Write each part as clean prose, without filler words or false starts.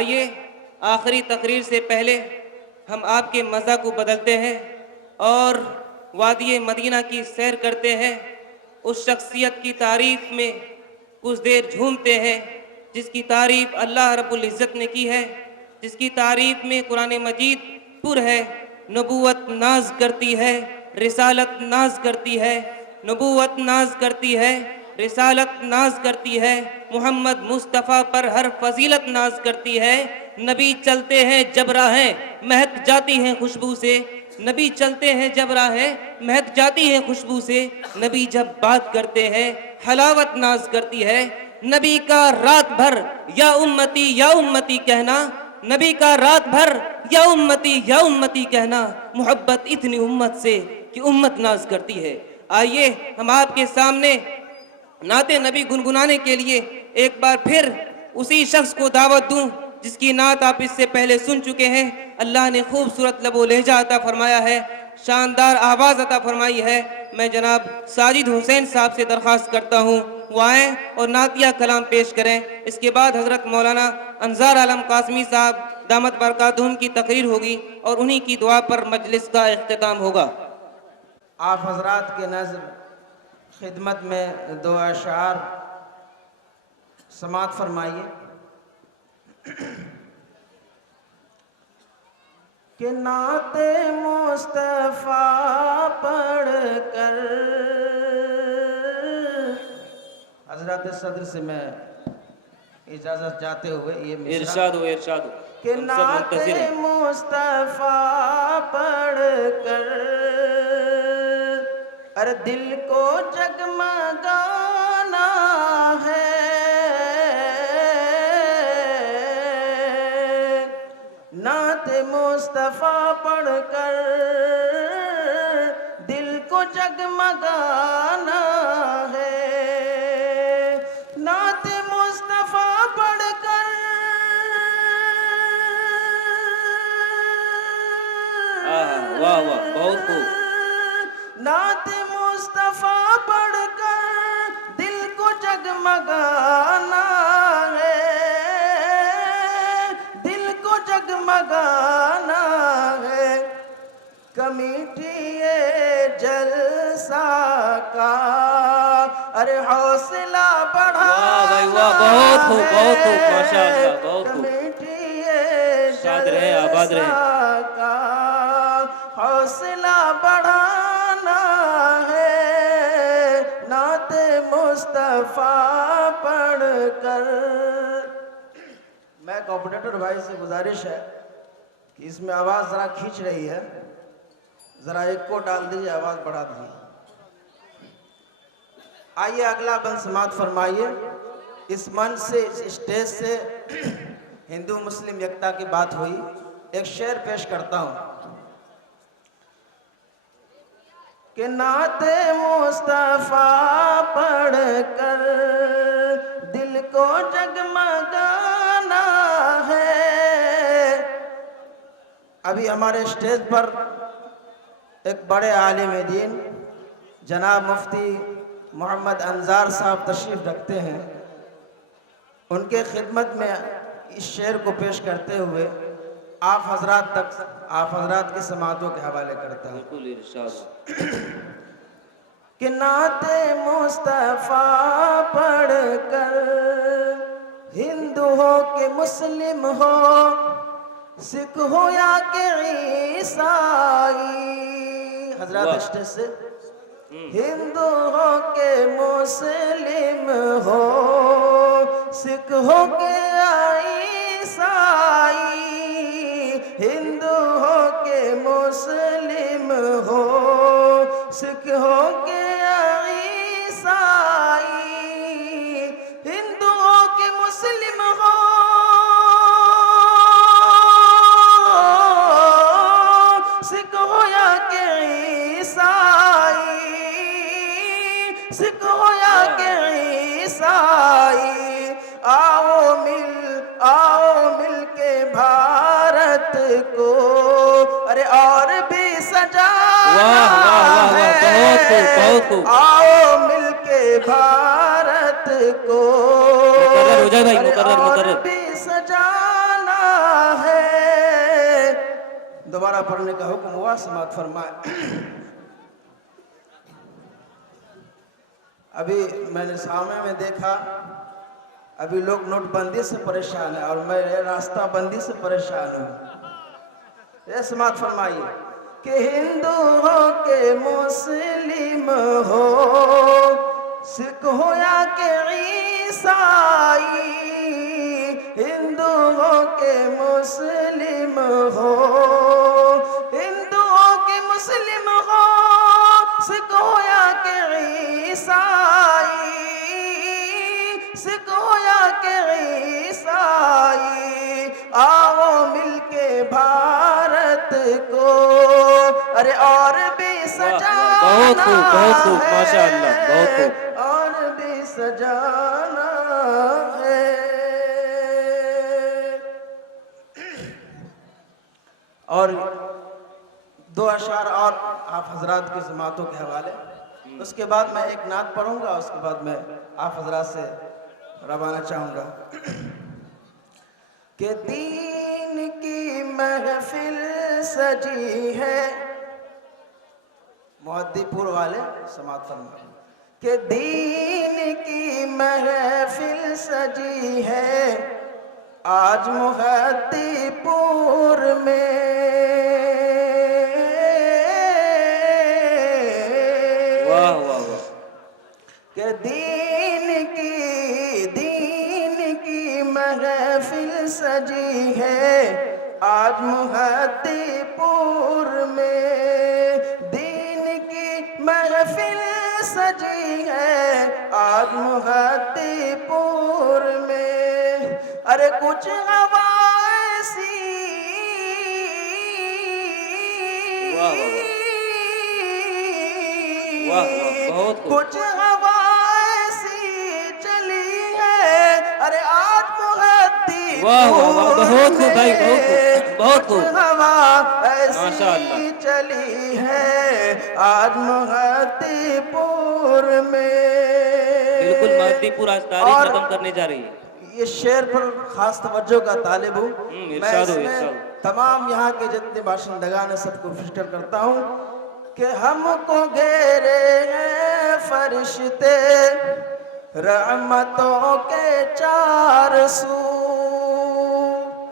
आइए आखिरी तकरीर से पहले हम आपके मज़ा को बदलते हैं और वादी मदीना की सैर करते हैं। उस शख्सियत की तारीफ़ में कुछ देर झूमते हैं जिसकी तारीफ़ अल्लाह रब्बुल इज़्ज़त ने की है, जिसकी तारीफ़ में कुरान मजीद पुर है। नबूवत नाज करती है, रिसालत नाज करती है, नबूवत नाज करती है, रिसालत नाज करती है, मोहम्मद मुस्तफ़ा पर हर फजीलत नाज करती है। नबी चलते हैं जब राहें महक जाती हैं खुशबू से, नबी चलते हैं जब राहें महक जाती हैं खुशबू से। नबी जब बात करते हैं हलावत नाज करती है। नबी का रात भर या उम्मती कहना, नबी का रात भर या उम्मती कहना, मोहब्बत इतनी उम्मत से कि उम्मत नाज करती है। आइए हम आपके सामने नाते नबी गुनगुनाने के लिए एक बार फिर उसी शख्स को दावत दूं जिसकी नात आप इससे पहले सुन चुके हैं। अल्लाह ने खूबसूरत लबो लहजा अता फरमाया है, शानदार आवाज़ अता फरमाई है। मैं जनाब साजिद हुसैन साहब से दरख्वास्त करता हूँ वो आएँ और नातिया कलाम पेश करें। इसके बाद हज़रत मौलाना अंजार आलम कासमी साहब दामत बरकातुहुम की तकरीर होगी और उन्हीं की दुआ पर मजलिस का इख्तिताम होगा। आप हजरात के नज़र खिदमत में दो अशार समात फरमाइए कि नाते मुस्तफ़ा पढ़ कर। हजरत सदर से मैं इजाज़त चाहते हुए ये इरशाद हो कि नाते मुस्तफ़ा पढ़ कर अरे दिल को जगमगाना है। नाते मुस्तफ़ा पढ़ कर दिल को जगमगाना है। नाते मुस्तफ़ा पढ़ कर वाह वाह बहुत खूब। नाते मुस्तफ़ा पढ़ कर दिल को जगमगाना है, दिल को जगमगाना है। कमीठी ये जलसा का अरे हौसला बढ़ाना है। बहुत खूब माशाअल्लाह बहुत खूब। कमीठी ये जलसा का हौसला बढ़ाना है। नाते मुस्तफ़ा पढ़ कर। मैं कॉपरेटर भाई से गुजारिश है कि इसमें आवाज़ ज़रा खींच रही है, ज़रा एक को डाल दीजिए, आवाज़ बढ़ा दीजिए। आइए अगला बंद समात फरमाइए। इस मंच से, इस स्टेज से हिंदू मुस्लिम एकता की बात हुई, एक शेर पेश करता हूँ कि नाते मुस्तफ़ा पढ़ कर दिल को जगमगाना है। अभी हमारे स्टेज पर एक बड़े आलिम दीन जनाब मुफ्ती मोहम्मद अंजार साहब तशरीफ़ रखते हैं। उनके खिदमत में इस शेर को पेश करते हुए आप हजरात की समातों के हवाले करता हूँ कि नाते मुस्तफ़ा पढ़ कर हिंदू हो के मुस्लिम हो, सिख हो या के ईसाई। हजरात स्टेज से हिंदू हो के मुस्लिम हो, सिख हो के ईसाई। हिंदू हो के मुस्लिम हो, सिख हो के ईसाई। हिंदू हो के मुस्लिम हो, सिख हो या के ईसाई, सिख हो या के ईसाई। आओ मिल के भारत को अरे और भी सजाना है। आओ मिल के भारत को और भी सजाना दोबारा पढ़ने का हुक्म हुआ, समात फरमाए। अभी मैंने सामने में देखा, अभी लोग नोटबंदी से परेशान है और मैं रास्ता बंदी से परेशान हूँ। ये समात फरमाइए कि हिंदू हो के मुस्लिम हो, सिख हो या के ईसाई, हिंदू हो के मुस्लिम हो, हिंदू हो के मुस्लिम हो, सिख हो या के ईसाई, सिख हो या के ईसाई, आओ मिलके भारत को अरे और भी सजाना बहुत खूब माशाअल्लाह, बहुत खूब। और भी सजाना है। और दो अशार और आप हजरात की जमातों के हवाले, उसके बाद मैं एक नात पढ़ूंगा, उसके बाद मैं आप हजरात से रवाना चाहूंगा। कि दीन की महफिल सजी है, मुहद्दीपुर वाले समात फरमाए कि दीन की महफिल सजी है आज मुहद्दीपुर में, वाह वाह वाह। कि दीन की महफिल सजी है आज मुहद्दीपुर में, दीन की महफिल सजी है आज मुहद्दीपुर में। अरे कुछ हवा ऐसी वाह वाह, बहुत खूब। कुछ हवा ऐसी चली है अरे आज मुहद्दीपुर वाह वाह वाह, बहुत खूब भाई, बहुत खूब, बहुत खूब। कुछ हवा माशाअल्लाह। ऐसी चली है आज मुहद्दीपुर में। बिल्कुल मुहद्दीपुर आज तारीख और खत्म करने जा रही है। ये शेर पर खास तवज्जो का तालिब हूँ मैं। इरशाद हो, इसमें इरशाद। तमाम यहाँ के जितने बाशिंदगान है सबको फिक्र करता हूँ कि हमको घेरे हैं फरिश्ते रहमतों के चार सू।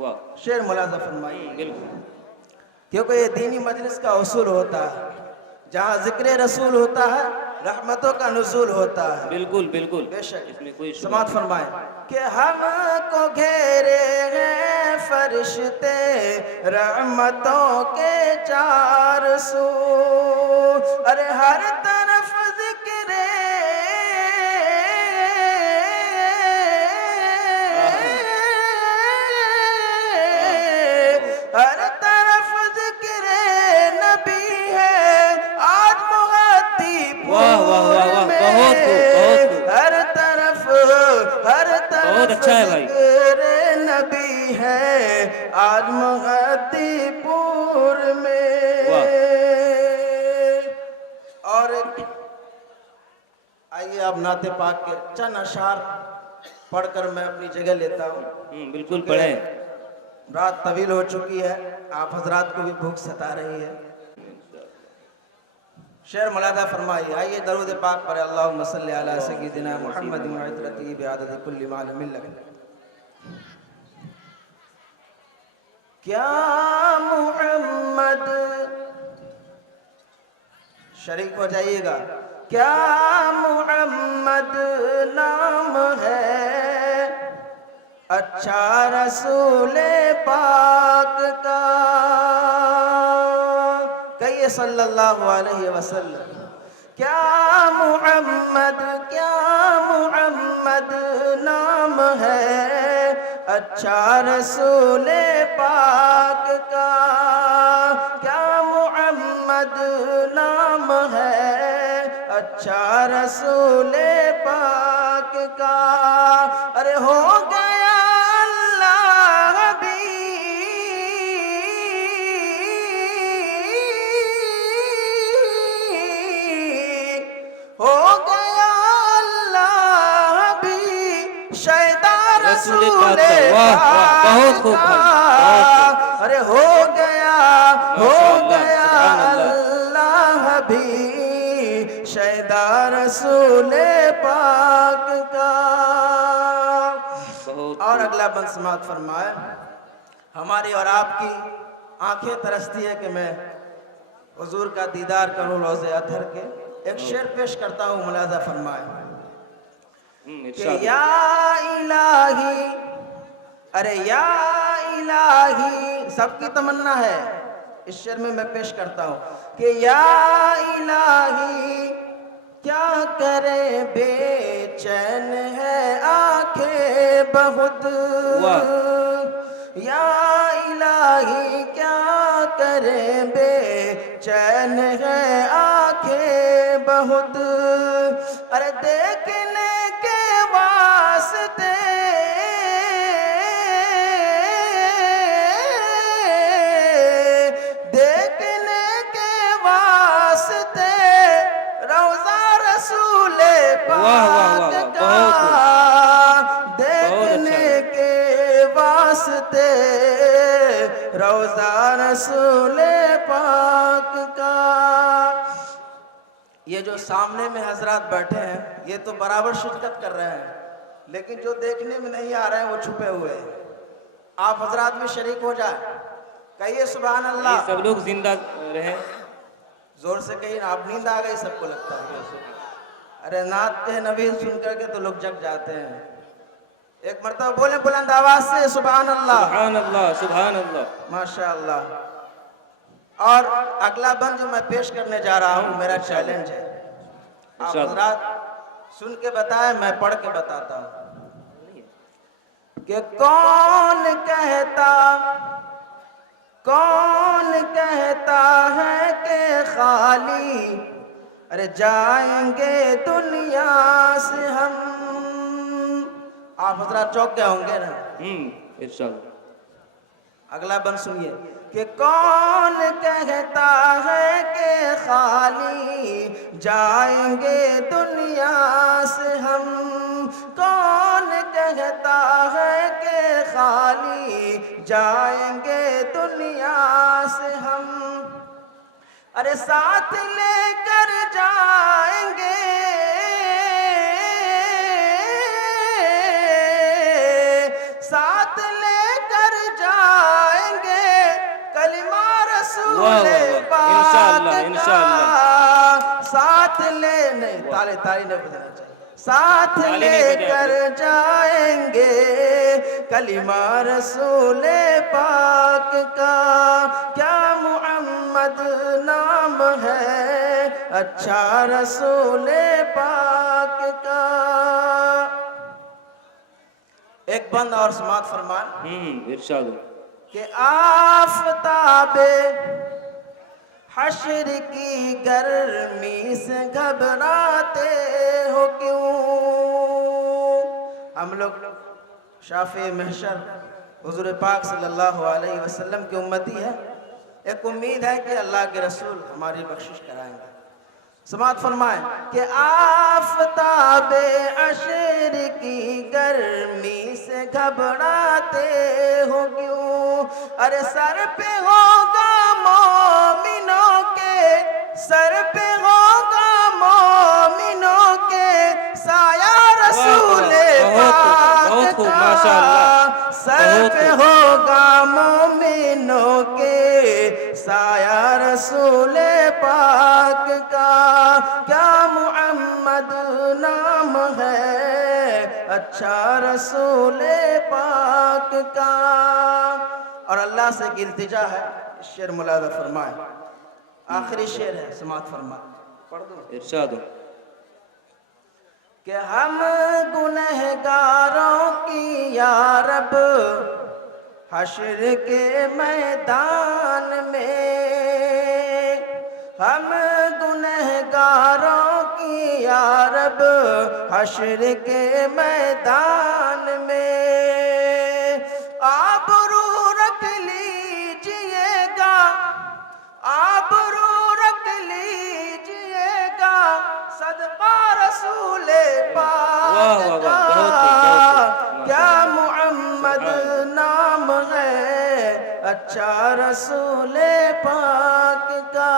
वाह, शेर मुलाजा फरमाइए, बिल्कुल क्योंकि ये दीनी मजलिस का उसूल होता है, जहाँ जिक्र रसूल होता है रहमतों का नुज़ूल होता है। बिल्कुल बिल्कुल, बेशक इसमें कोई समात फरमाए कि हमको घेरे हैं फरिश्ते रहमतों के चार सू, अरे हर तरफ जिक्र हर तरफ जिक्र नबी है आज मुहद्दीपुर वाह वाह वाह वाह, में। बहुत खूब, बहुत खूब। हर तरफ बहुत अच्छा है भाई। जिक्र नबी है आज मुहद्दीपुर में। और आइए अब नाते पाक के चंद अशार पढ़कर मैं अपनी जगह लेता हूँ। बिल्कुल पढ़े। रात तवील हो चुकी है, आप हजरात को भी भूख सता रही है। शेर मुलादा फरमाइए, आइए दरूद पाक पर अल्लाहुम्मा सल्ली अला सय्यिदिना मुहम्मद व इत्रती बिआदद कुल्ली मालूम लग। क्या मुहम्मद, शरीक हो जाइएगा, क्या मुहम्मद नाम है अच्छा रसूले पाक का, कहिए सल्लल्लाहु अलैहि वसल्लम। क्या मुहम्मद नाम है अच्छा रसूले पाक का, क्या मुहम्मद नाम है अच्छा रसूले पाक का। अरे हो गया अल्लाह भी हो गया अल्लाह भी शैदा रसूले वाह वाह, बहुत खूब भाई, बहुत खूब। अरे हो गया हो माशाअल्लाह, गया सुभान अल्लाह। अल्लाह भी शैदा रसूल पाक का। बहुत और खूब। अगला बंद समात फरमाए, हमारी और आपकी आंखें तरसती है कि मैं हुजूर का दीदार करूं रोज़े अतहर के। एक शेर पेश करता हूँ, मुलाजा फरमाए कि इरशाद। या इलाही, अरे या इलाही, सबकी तमन्ना है, इस शेर में मैं पेश करता हूँ कि या इलाही क्या करे बेचैन है आंखें बहुत, वाह। या इलाही क्या करे बेचैन है आंखें बहुत, अरे देखने के वास्ते देखने के वास्ते रोजा रसूल वाह वाह वाह पाक वाह, का, बहुत खूब, बहुत अच्छा देखने है। के वास्ते रोजा रसूल पाक का। ये जो सामने में हजरात बैठे हैं ये तो बराबर शिरकत कर रहे हैं, लेकिन जो देखने में नहीं आ रहे हैं वो छुपे हुए हैं। आप हजरात में शरीक हो जाए, कहिए सुभान ये अल्लाह, सब लोग जिंदा रहे। जोर से कहिए ना। आप नींद आ गई सबको लगता है, अरे नात नवीन सुन करके तो लोग जग जाते हैं। एक मरतबा बोले बुलंद आवाज से सुभान अल्लाह, सुभान अल्लाह, सुभान अल्लाह। माशा अल्लाह। और अगला बंद जो मैं पेश करने जा रहा हूँ मेरा चैलेंज है, आप इरशाद। हजरात सुन के बताएं, मैं पढ़ के बताता हूँ कि कौन कहता है कि खाली, अरे जाएंगे दुनिया से हम। आप हजरात चौंक गए होंगे ना। इरशाद। अगला बंद सुनिए कि कौन कहता है कि खाली जाएंगे दुनिया से हम, कौन कहता है कि खाली जाएंगे दुनिया से हम, अरे साथ लेकर जाएंगे साथ लेकर जाएंगे कलिमा रसूल वाह वाह वाह, पाक इंशाअल्लाह, का। इंशाअल्लाह। साथ ले नहीं, ताली ताली नहीं बजाना चाहिए, साथ ताली नहीं लेकर बजाते। जाएंगे कलिमा रसूल पाक का। क्या मोहम्मद नाम है अच्छा रसूल पाक का। एक बंद और समात फरमान इरशाद। कि आफताबे हश्र की गर्मी से घबराते हो क्यों। हम लोग शाफे महशर हुजूर पाक सल्लल्लाहु अलैहि वसल्लम की उम्मती है। एक उम्मीद है कि अल्लाह के रसूल हमारी बख्शिश कराएंगे। समात फरमाएं कि आफताबे अशर की गर्मी से घबराते हो क्यों, अरे सर पे होगा मोमिनों के, सर पे होगा मोमिनों के साया रसूल पाक खूब, का। माशाअल्लाह, सर बहुत पे खूब। होगा मोमिनों के साया रसूल पाक का। क्या मुहम्मद नाम है अच्छा रसूल पाक का। और अल्लाह से एक इल्तिजा है, शेर मुलादा फरमाए, आखिरी शेर है, समात फरमाए, पढ़ दो। इरशाद। कि हम गुनहगारों की या रब हश्र के मैदान में, हम गुनहगारों की या रब हश्र के मैदान में आबरू रख लीजिएगा, आबरू रख लीजिएगा सदका रसूल वाह पाक वाह का। वाह, बहुत खूब, बहुत खूब, क्या माशाअल्लाह। मुहम्मद सुभान अल्लाह। नाम है सच्चा रसूले पाक का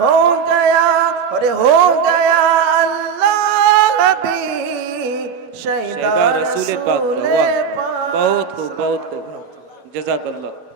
हो गया, अरे हो गया अल्लाह भी शहीदा शहीदा रसूल पाक का। रसूले वाह, पाक। बहुत खूब, बहुत खूब, जज़ाकल्लाह।